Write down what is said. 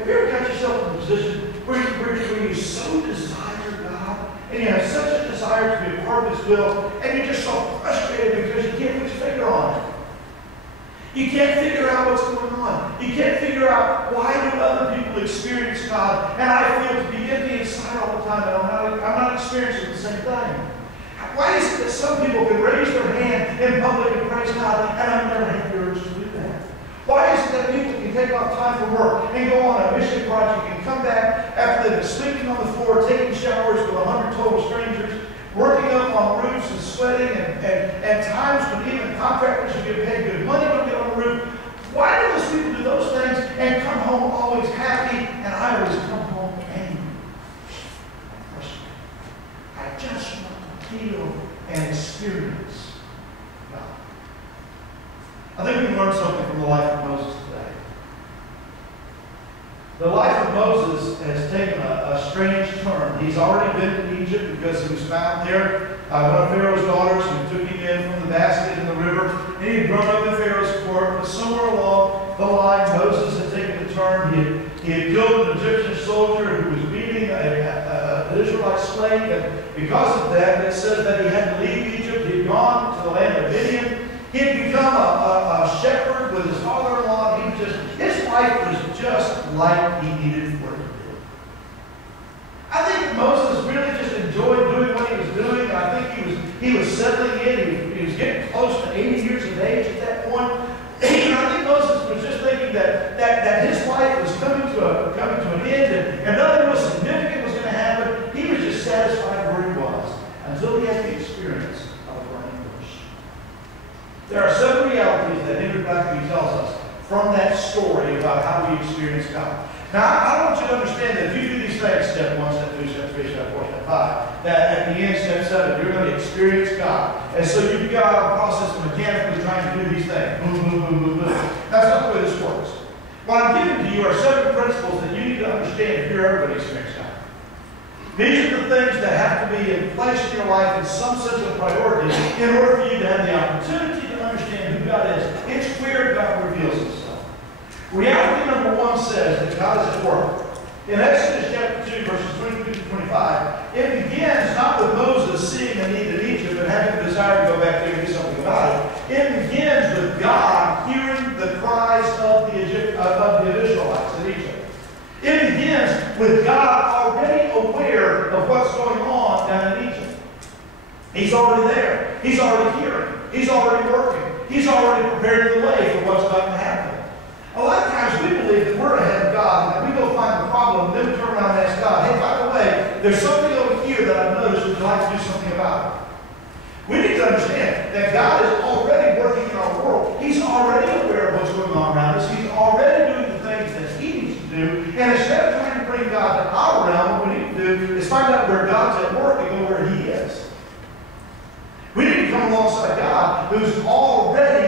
Have you ever got yourself in a position where you so desire God, and you have such a desire to be a part of His will, and you're just so frustrated because you can't put your finger on it? You can't figure out what's going on. You can't figure out why do other people experience God, and I feel to be empty inside all the time, and I'm not experiencing the same thing. Why is it that some people can raise their hand in public and praise God, and I've never had the urge to do that? Why is it that people can take off time from work and go on a mission project and come back after they've been sleeping on the floor, taking showers with 100 total strangers, working up on roofs and sweating, and times when even contractors who get paid good money don't get on the roof? Why do those people do those things and come home always happy, and I always come home angry? I just want to feel and experience God. I think we can learn something from the life of Moses today. The life of Moses has taken a strange turn. He's already been to Egypt because he was found there by one of Pharaoh's daughters who took him in from the basket in the river. And he had grown up in Pharaoh's court, but somewhere along the line, Moses had taken a turn. He had killed an Egyptian soldier who was beating an Israelite slave. And because of that, it says that he had to leave Egypt. He had gone to the land of Midian. He had become a shepherd with his father-in-law. His life was just like he needed for it to be. I think that Moses really just enjoyed doing what he was doing. And I think he was settling in. He was getting close to 80 years of age at that point. And I think Moses was just thinking that his life was coming to an end, and nothing was significant was going to happen. He was just satisfied where he was until he had the experience of a burning bush. There are 7 realities that Henry Blackaby tells us from that story about how we experience God. Now, I want you to understand that if you do these things, step 1, step 2, step 3, step 4, step 5, that at the end, step 7, you're going to experience God. And so you've got a process of mechanically trying to do these things. Boom, boom, boom, boom, boom. That's not the way this works. What I'm giving to you are 7 principles that you need to understand if you're ever going to experience God. These are the things that have to be in place in your life in some sense of priority in order for you to have the opportunity to understand who God is. It's where God reveals Himself. Reality number 1 says that God is at work. In Exodus chapter 2, verses 22 to 25, it begins not with Moses seeing a need in Egypt and having a desire to go back there and do something about it. It begins with God hearing the cries of the Israelites in Egypt. It begins with God already aware of what's going on down in Egypt. He's already there. He's already hearing. He's already working. He's already preparing the way for what's about to happen. A lot of times we believe that we're ahead of God, and we go find the problem, and then we turn around and ask God, hey, by the way, there's something over here that I've noticed, would you like to do something about it? We need to understand that God is already working in our world. He's already aware of what's going on around us. He's already doing the things that He needs to do. And instead of trying to bring God to our realm, what we need to do is find out where God's at work and go where He is. We need to come alongside God, who's already